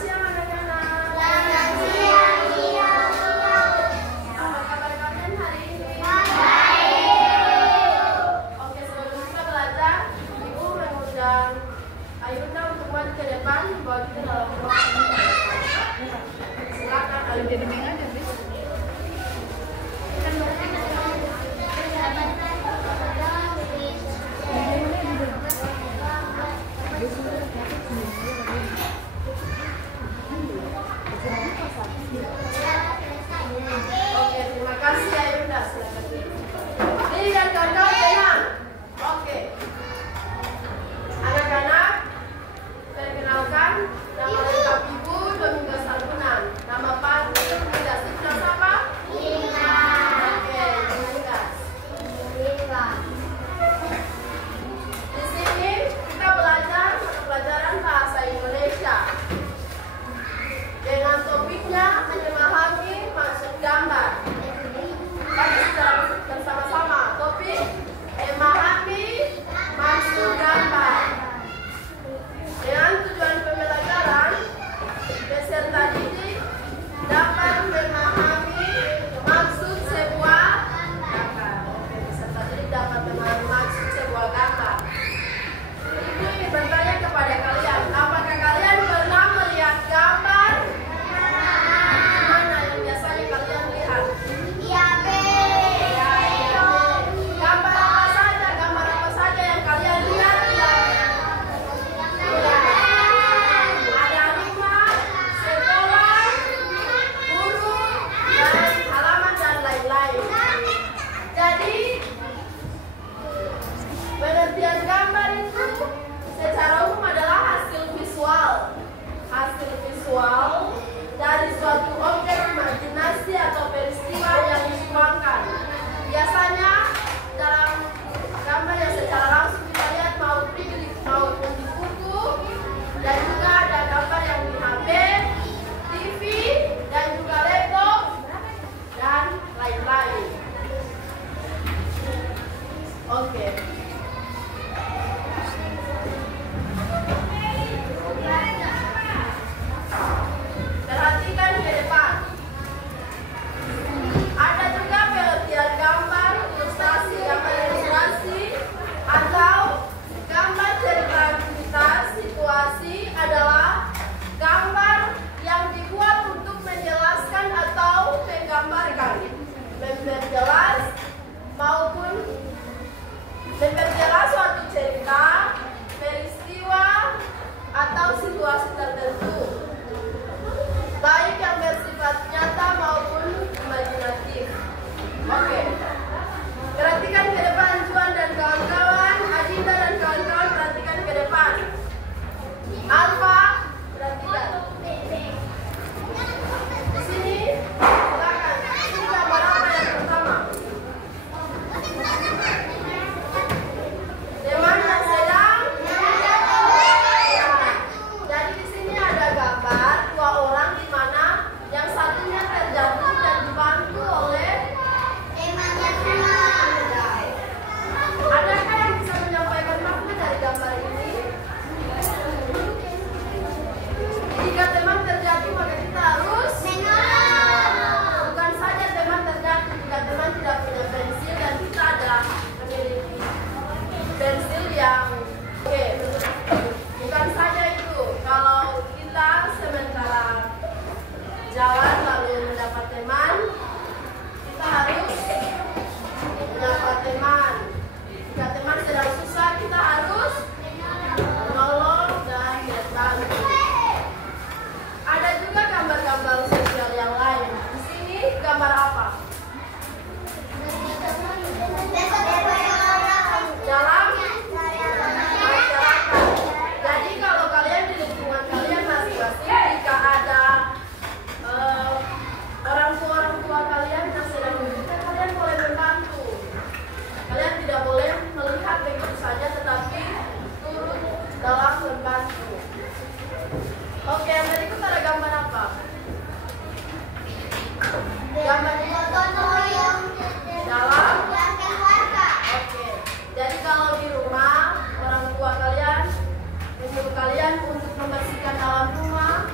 siang anak-anak. Selamat siang, iya. Apa kabar kalian hari ini? Baik. Oke, sebelum kita belajar, Ibu mengundang Ayunda untuk maju ke depan, bawa kita dalam ruang. Silakan Ayunda. Oke, terima kasih Ayunda. Silakan duduk. Ini dan kawan-kawan tenang. Oke. Anak-anak, perkenalkan, nama lengkap Ibu Dominga Salbunan. Nama panggung Dominga Sitra siapa? Lina. Oke, Dominga. Di sini kita belajar mata pelajaran bahasa Indonesia dengan topiknya memahami maksud gambar. Mari kita bersama-sama topik memahami maksud gambar. Dengan tujuan pembelajaran, peserta didik dapat memahami maksud sebuah gambar. Oke, peserta didik dapat memahami maksud sebuah gambar. Ini bertanya kepada kalian, apakah kalian pernah melihat gambar? Mana yang biasanya kalian lihat? Iya, Be. Gambar apa saja? Gambar apa saja yang kalian lihat? Ada rumah, sekolah, guru, dan halaman dan lain-lain. Jadi, pengertian gambar itu secara umum adalah hasil visual dari suatu objek imajinasi atau peristiwa yang dituangkan. Biasanya dalam gambar yang secara langsung kita lihat maupun di buku, dan juga ada gambar yang di HP, TV, dan juga laptop, dan lain-lain. Oke. Perhatikan ke depan. Ada juga pengertian gambar ilustrasi atau gambar cerita aktivitas situasi adalah gambar yang dibuat untuk menjelaskan atau menggambarkan, memperjelas suatu cerita, peristiwa, atau situasi tertentu, baik yang bersifat nyata maupun imajinatif. Oke. Perhatikan ke depan Juan dan kawan-kawan, Adinda dan kawan-kawan, perhatikan ke depan. Alfa, perhatikan. Di sini, silakan. Ini gambar apa yang pertama? Teman yang sedang. Jadi di sini ada gambar dua orang di mana yang satunya terjatuh dan dibantu oleh Temannya senang. Adakah yang bisa menyampaikan makna dari gambar ini? Jika teman terjatuh maka kita harus Menolong. bukan saja teman terjatuh, jika teman tidak punya pensil dan kita ada memiliki pensil yang oke. Bukan saja itu, kalau kita sementara jalan lalu mendapat teman, kita harus menyapa teman. Jika teman sedang susah, kita harus menolong dan membantu. Ada juga gambar-gambar sosial yang lain. Di sini gambar apa? Dalam masyarakat. Jadi kalau kalian di lingkungan kalian masing-masing, jika ada orang tua kalian yang sedang bekerja, kalian boleh membantu. Kalian tidak boleh melihat begitu saja, tetapi turut dalam membantu. Oke, yang berikut ada gambar apa? Gambar Gotong royong. dalam. Oke. Jadi kalau di rumah orang tua kalian menyuruh kalian untuk membersihkan dalam rumah,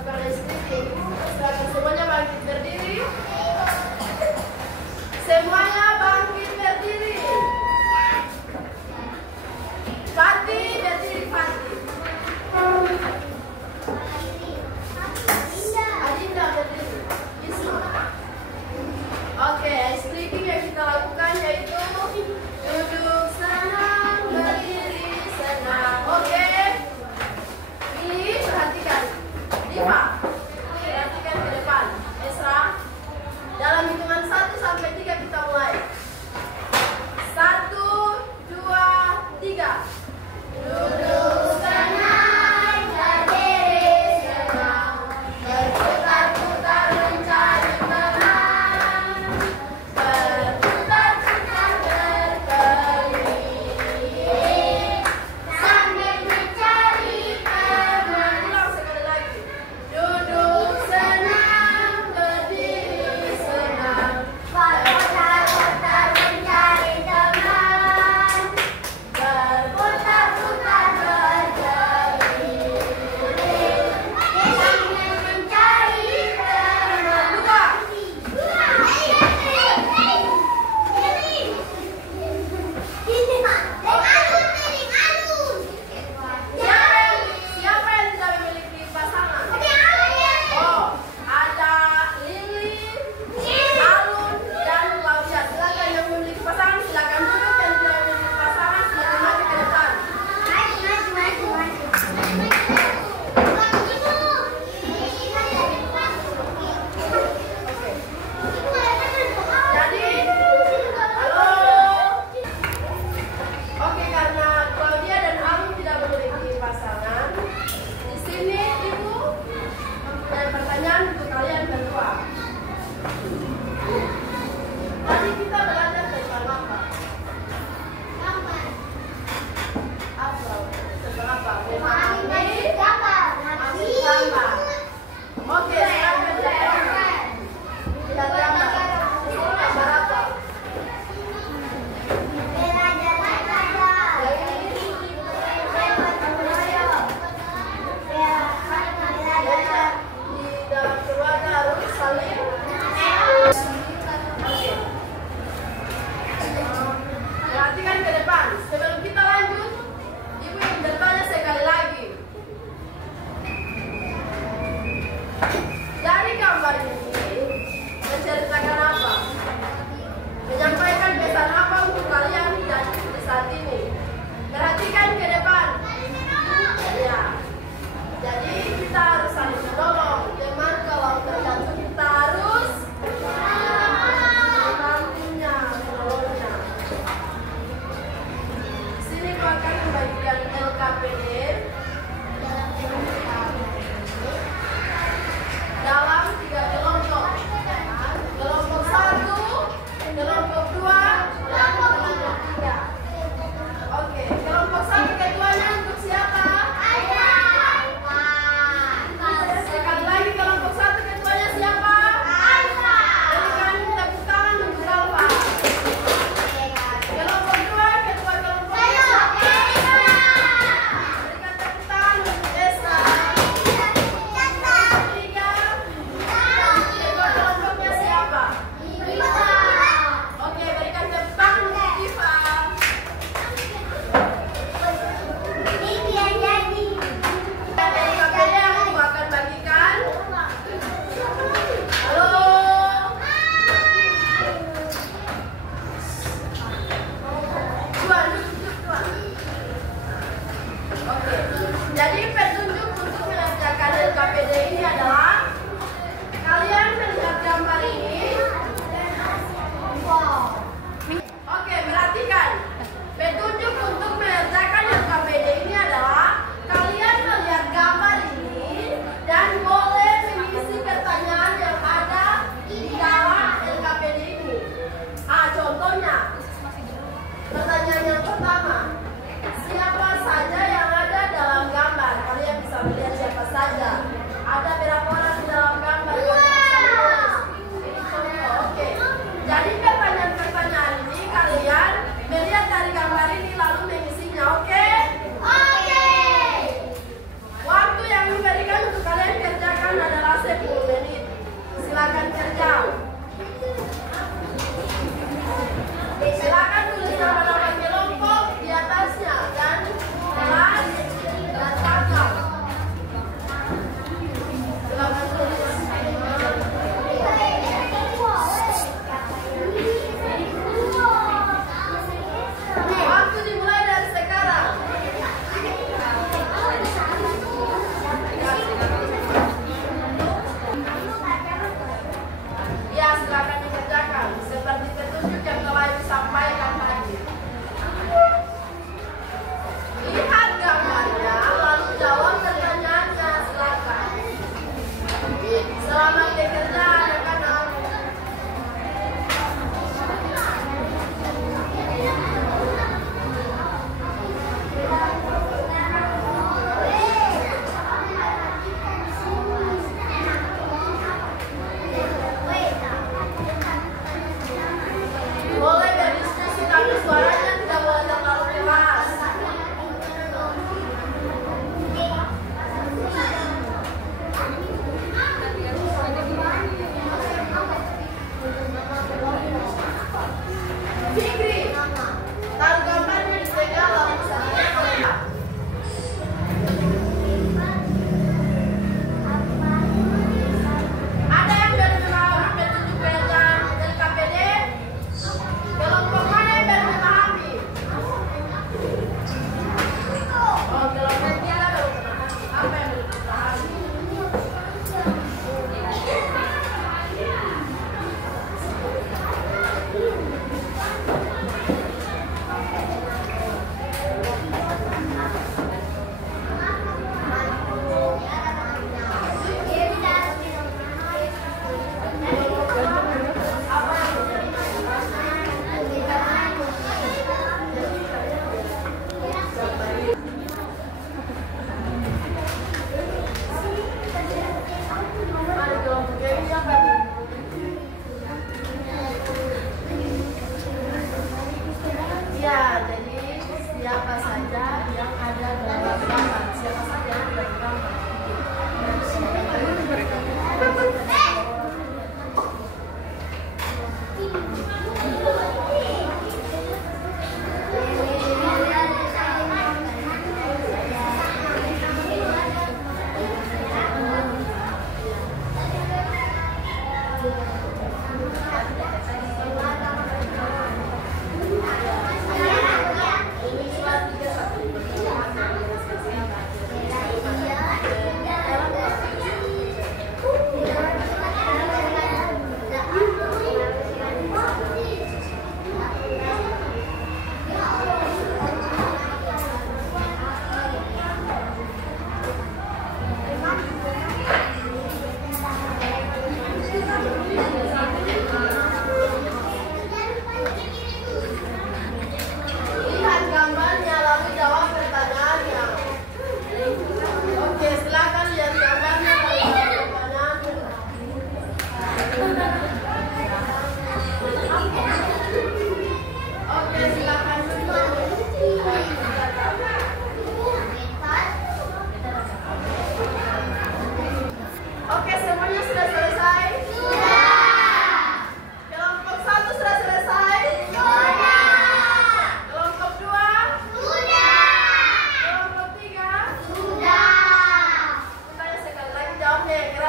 melakukan resleting. Silakan semuanya bangkit berdiri. Semuanya bangkit berdiri. Fati berdiri, Fati. Adinda berdiri. Isma. Oke, sleeping yang kita lakukan yaitu duduk senang, berdiri senang. Oke. Ini perhatikan. Diva, perhatikan ke depan. Esra, dalam hitungan 1 sampai 3 kita mulai. 1, 2, 3. Duduk senang, berdiri senang, berputar-putar mencari teman, berputar-putar berkeliling, sambil mencari teman. Ulang sekali lagi. Duduk senang, berdiri senang, berputar-putar mencari teman, berputar-putar berkeliling, sambil mencari teman. Buka. Siapa yang tidak memiliki pasangan? Oh, ada Lili, Alun, dan Claudia. Silakan yang memiliki pasangan silakan duduk, yang tidak memiliki pasangan silakan maju ke depan. Jadi, halo. Oke, karena Claudia dan Alun tidak memiliki pasangan, di sini Ibu dan pertanyaan untuk kalian berdua. Tadi kita belajar tentang apa? Tentang apa? Memahami maksud gambar. Oke, silakan lihat. Lihat gambar. Gambar apa? Di dalam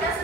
rahasia